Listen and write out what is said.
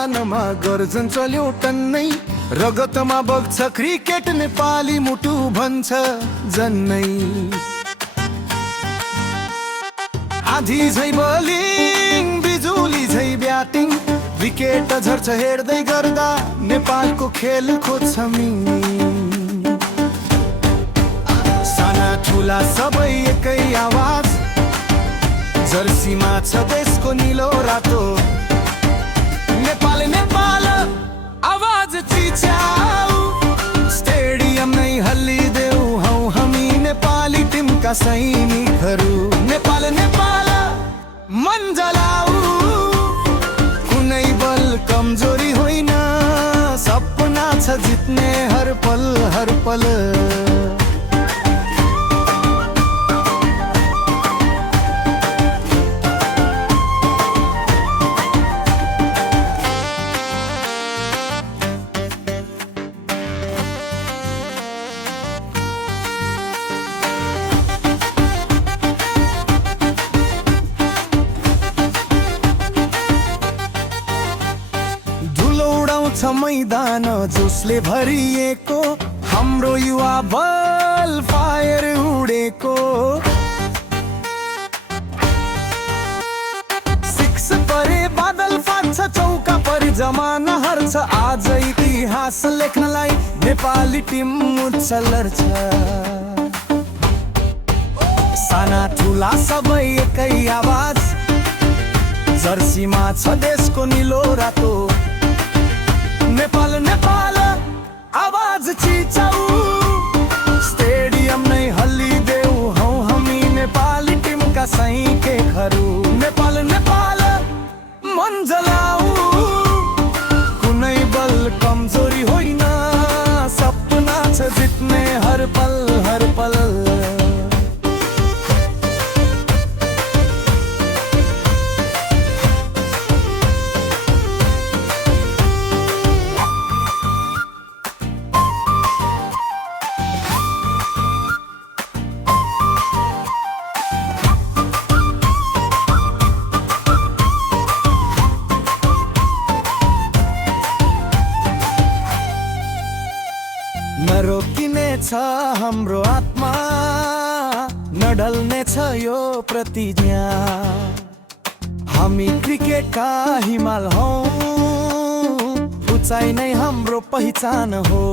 मैदानमा गर्जन चल्यो टन्नै, रगतमा बग्छ क्रिकेट नेपाली मुटु भन्छ जन्नै। आधी झै बलिङ बिजुली झै ब्याटिङ, विकेट झर्छ हेर्दै गर्दा नेपालको खेल खोज्छमी। साना ठुला सबै एकै आवाज, जर्सीमा छ देशको निलो रातो। नेपाल नेपाल आवाज चिच्याऊ, स्टेडियम नै हल्लिदेऊ हौ हामी नेपाली टिमका सैनिकहरू। नेपाल नेपाल मन जलाऊ, कुनै बल कमजोरी होइन, सपना छ जित्ने हर पल हर पल। छ मैदान जोसले भरिएको, हाम्रो युवा बल फायर उडेको। सिक्स परे बादल फाट्छ, चौका परि जमाना हर्छ, आज इतिहास लेख्नलाई नेपाली टिम उछल्छ। साना ठुला सबै एकै आवाज, जर्सीमा छ देशको निलो रातो। नेपाल नेपाल आवाज चिच्याऊ, स्टेडियम नै हल्लिदेऊ हौ हामी नेपाली टिमका सैनिकहरू। नेपाल नेपाल मन जलाऊ, कुनै बल कमजोरी होइन, सपना छ जित्ने हर पल हर पल। नरोकिने छ हाम्रो आत्मा, नढल्ने छ यो प्रतिज्ञा। हामी क्रिकेटका हिमाल हौ, उचाइ नै हाम्रो पहिचान हो।